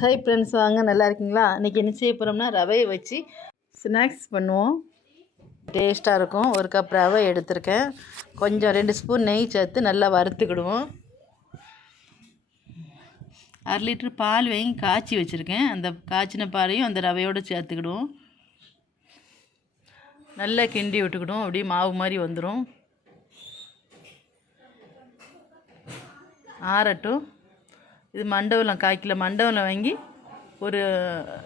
Hi friends, வாங்க நல்லா இருக்கீங்களா? இன்றைக்கி என்ன செய்ய போகிறோம்னா ரவையை வச்சு ஸ்நாக்ஸ் பண்ணுவோம். டேஸ்ட்டாக இருக்கும். ஒரு கப் ரவை எடுத்திருக்கேன். கொஞ்சம் 2 ஸ்பூன் நெய் சேர்த்து நல்லா வறுத்துக்கிடுவோம். 1/2 லிட்டர் பால் வாங்கி காய்ச்சி வச்சுருக்கேன். அந்த காய்ச்சின பாலையும் அந்த ரவையோடு சேர்த்துக்கிடுவோம். நல்லா கிண்டி விட்டுக்கிடுவோம். அப்படியே மாவு மாதிரி வந்துடும். ஆறட்டும். இது மண்டவெல்லம், 1/4 கிலோ மண்டவெல்லம் வாங்கி ஒரு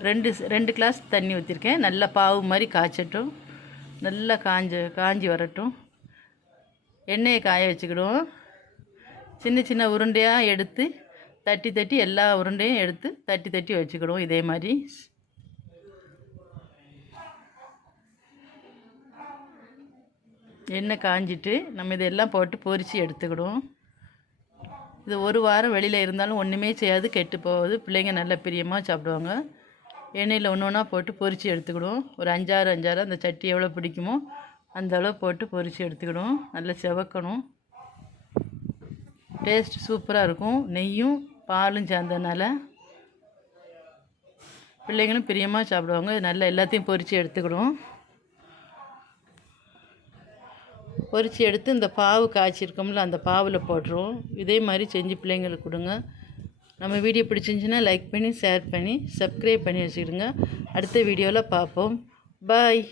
2 கிளாஸ் தண்ணி ஊற்றிருக்கேன். நல்லா பாவு மாதிரி காய்ச்சட்டும். நல்லா காஞ்சி வரட்டும். எண்ணெயை காய வச்சுக்கிடுவோம். சின்ன சின்ன உருண்டையாக எடுத்து தட்டி எல்லா உருண்டையும் எடுத்து தட்டி வச்சுக்கிடுவோம். இதே மாதிரி எண்ணெய் காஞ்சிட்டு நம்ம இதெல்லாம் போட்டு பொரித்து எடுத்துக்கிடுவோம். இது ஒரு வாரம் வெளியில் இருந்தாலும் ஒன்றுமே செய்யாது, கெட்டு போகுது. பிள்ளைங்க நல்ல பிரியமாக சாப்பிடுவாங்க. எண்ணெயில் ஒன்று ஒன்றா போட்டு பொரித்து எடுத்துக்கிடுவோம். ஒரு 5-6 அந்த சட்டி எவ்வளோ பிடிக்குமோ அந்த அளவு போட்டு பொரித்து எடுத்துக்கிடுவோம். நல்லா செவக்கணும். டேஸ்ட் சூப்பராக இருக்கும். நெய்யும் பாலும் சேர்ந்ததுனால பிள்ளைங்களும் பிரியமாக சாப்பிடுவாங்க. நல்லா எல்லாத்தையும் பொரித்து எடுத்துக்கிடுவோம். பொரித்து எடுத்து இந்த பாவு காய்ச்சிருக்கோம்ல அந்த பாவில் போட்டுருவோம். இதே மாதிரி செஞ்சு பிள்ளைங்களுக்கு கொடுங்க. நம்ம வீடியோ பிடிச்சிருந்துச்சின்னா லைக் பண்ணி, ஷேர் பண்ணி, சப்ஸ்கிரைப் பண்ணி வச்சுக்கிடுங்க. அடுத்த வீடியோவில் பார்ப்போம். பாய்.